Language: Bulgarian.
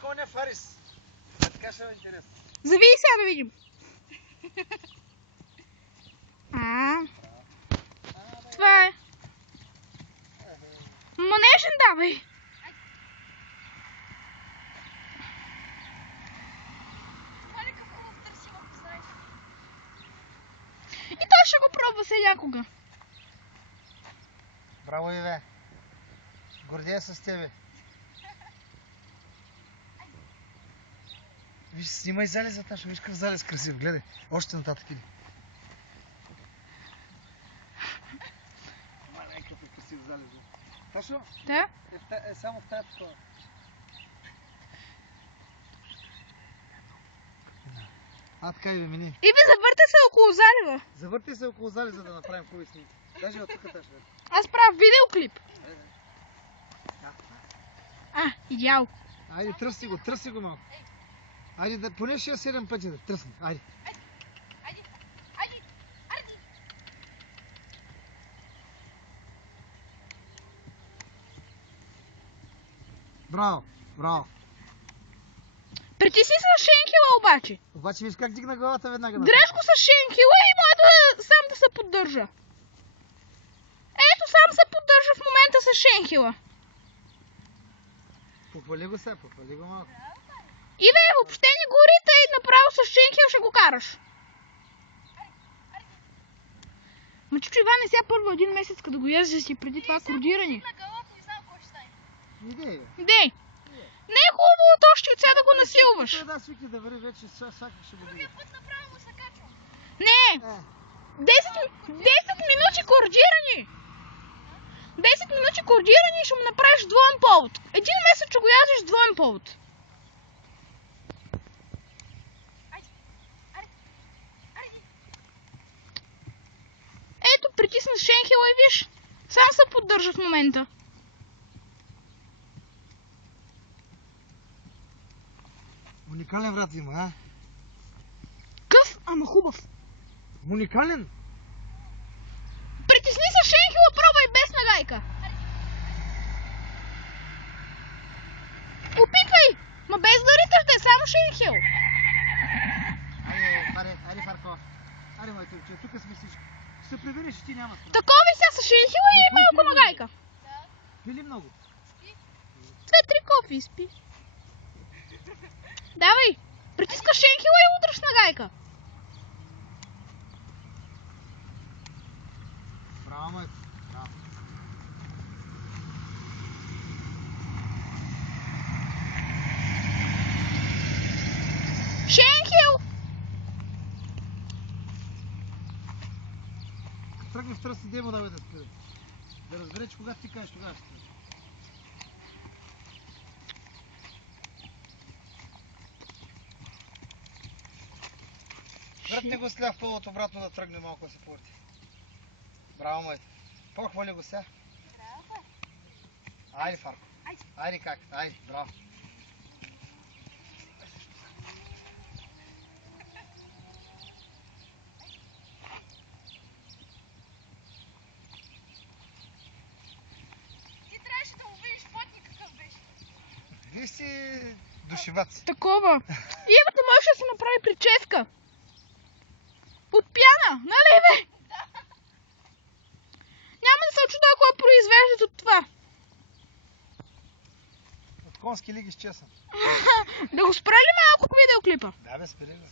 Коня Фарис. Така ще е интересно. Завий сега да видим. Това е. Манежен давай. И той ще го пробва се някога. Браво, Иве. Гордея с тебе. Виж, снимай залезата, ще виж какъв залез красив. Гледай, още нататък иди. Малай, какъв красив залез. Ташо? Да? Е само в тая такова. Така Иве, мини. Иве, завъртай се около залива. Завъртай се около залеза да направим хубави снимки. Даже от тук ще. Аз правя видеоклип. Идеал. Айде, тръси го малко. Айде, да, поне 6-7 пъти да тръсни. Айде. Браво, браво. Притисни с шенкила обаче. Обаче виж как дигна главата веднага. Дръж го с шенкила и може сам да се поддържа. Ето, сам се поддържа в момента с шенкила. Похвали го се, похвали го малко. Иве, въобще не горите и направо с шенкил ще го караш. Ма чучо, Иване, сега първо един месец, като го яздиш и преди това кордиране. Идей, бе. Идей. Не е хубаво от още от сега да го насилваш. Той да свикне да върви вече, всяка ще го види. Не! 10 минути кордиране! 10 минути кордиране и ще му направиш двоен повод. Един месец ще го яздиш двоен повод. Ето, притисна шенхела и виж. Сам се поддържа в момента. Уникален врат има, а? Къв, ама хубав. Уникален? Притисни се шенхела, пробвай без нагайка. Опитвай, ма без да риташ да е само шенхел. Айде, Фарко. Айде, моите момче, тук сме всички. Ще се прибереш и ти няма. Такова и сега с шенхела и малко нагайка. Пили много. 2-3 кофи спи. Давай, притискаш шенхела и удръж нагайка. Браво, майко. Браво. Шенхел! Тръгне в тръсни демо да спира. Да разбере, че когато ти кажеш, тогава ще спира. Въртне го сля в полът обратно да тръгне малко да се повърти. Браво, майко. Похвали го сега. Айде, Фарко. Айде как? Айде, браво. Ти трябваше да му видиш потник какъв беше. Вие си душеваци. Такова. Ивата можеш да си направи прическа. От пяна, нали бе? Няма да се очуда, ако я произвеждат от това. От конски лиги с чесън. Да го спрели малко видеоклипа. Да бе, спери го.